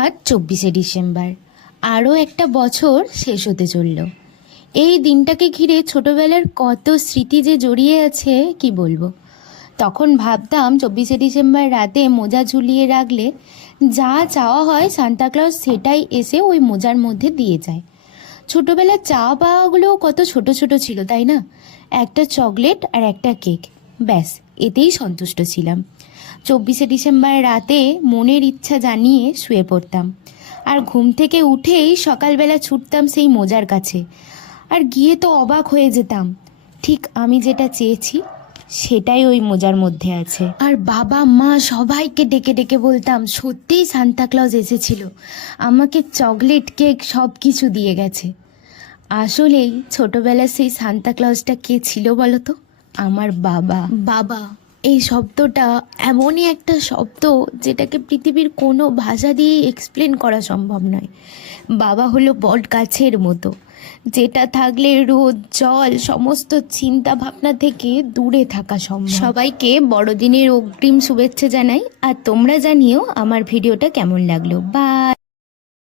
আজ 24শে ডিসেম্বর, আরও একটা বছর শেষ হতে চলল। এই দিনটাকে ঘিরে ছোটবেলার কত স্মৃতি যে জড়িয়ে আছে কি বলবো। তখন ভাবতাম 24শে ডিসেম্বর রাতে মোজা ঝুলিয়ে রাখলে যা চাওয়া হয় সান্তাক্লজ সেটাই এসে ওই মোজার মধ্যে দিয়ে যায়। ছোটবেলার চাওয়া পাওয়াগুলোও কত ছোট ছোট ছিল, তাই না? একটা চকলেট আর একটা কেক, ব্যাস এতেই সন্তুষ্ট ছিলাম। 24শে ডিসেম্বর রাতে মনের ইচ্ছা জানিয়ে শুয়ে পড়তাম, আর ঘুম থেকে উঠেই সকালবেলা ছুটতাম সেই মোজার কাছে, আর গিয়ে তো অবাক হয়ে যেতাম, ঠিক আমি যেটা চেয়েছি সেটাই ওই মোজার মধ্যে আছে। আর বাবা মা সবাইকে ডেকে ডেকে বলতাম সত্যিই সান্তাক্লজ এসেছিল, আমাকে চকলেট কেক সব কিছু দিয়ে গেছে। আসলেই ছোটবেলার সেই সান্তাক্লজটা কে ছিল বলো তো? আমার বাবা। বাবা এই শব্দটা এমনই একটা শব্দ যেটাকে পৃথিবীর কোনো ভাষা দিয়ে এক্সপ্লেন করা সম্ভব নয়। বাবা হলো বট গাছের মতো, যেটা থাকলে রোদ জল সমস্ত চিন্তা ভাবনা থেকে দূরে থাকা সম্ভব। সবাইকে বড়দিনের অগ্রিম শুভেচ্ছা জানাই, আর তোমরা জানিও আমার ভিডিওটা কেমন লাগলো। বাই।